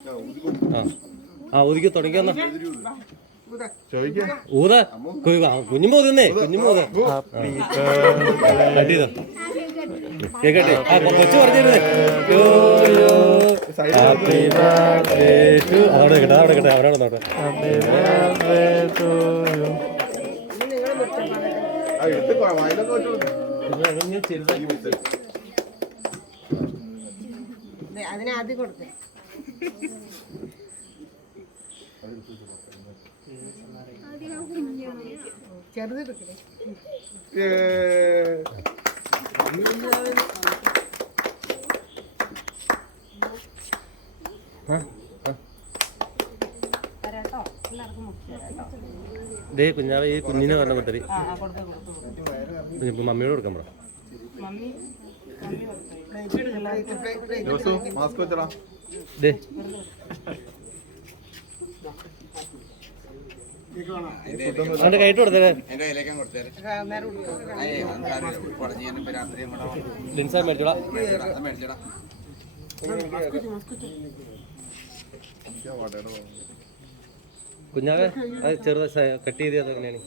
ആ ഒതുക്കി തുടങ്ങിയെന്നാ ഊത കുഞ്ഞുമ്പോ ഊതുന്നേ കുഞ്ഞുമ്പോ ഊത കട്ടിയതാ കേക്കട്ടെ ആ കൊച്ചു പറഞ്ഞിരുന്നേ അതവിടെ കേട്ടെ അതവിടെ കേട്ടെ അവരോട് നോട്ടെ അതിനാദ്യം കൊടുത്തേ ചെറുത് ദേ കുഞ്ഞാവ ഈ കുഞ്ഞിനെ പറഞ്ഞ കൊടുത്തരി മമ്മിയോട് കൊടുക്കാൻ പറ ദേ അവന്റെ കൈട്ട് കൊടുത്തേ ലിൻസാ മേടിച്ചോടാ കുഞ്ഞാവേ അത് ചെറുതാ കട്ട് ചെയ്ത് തന്നെയാണ്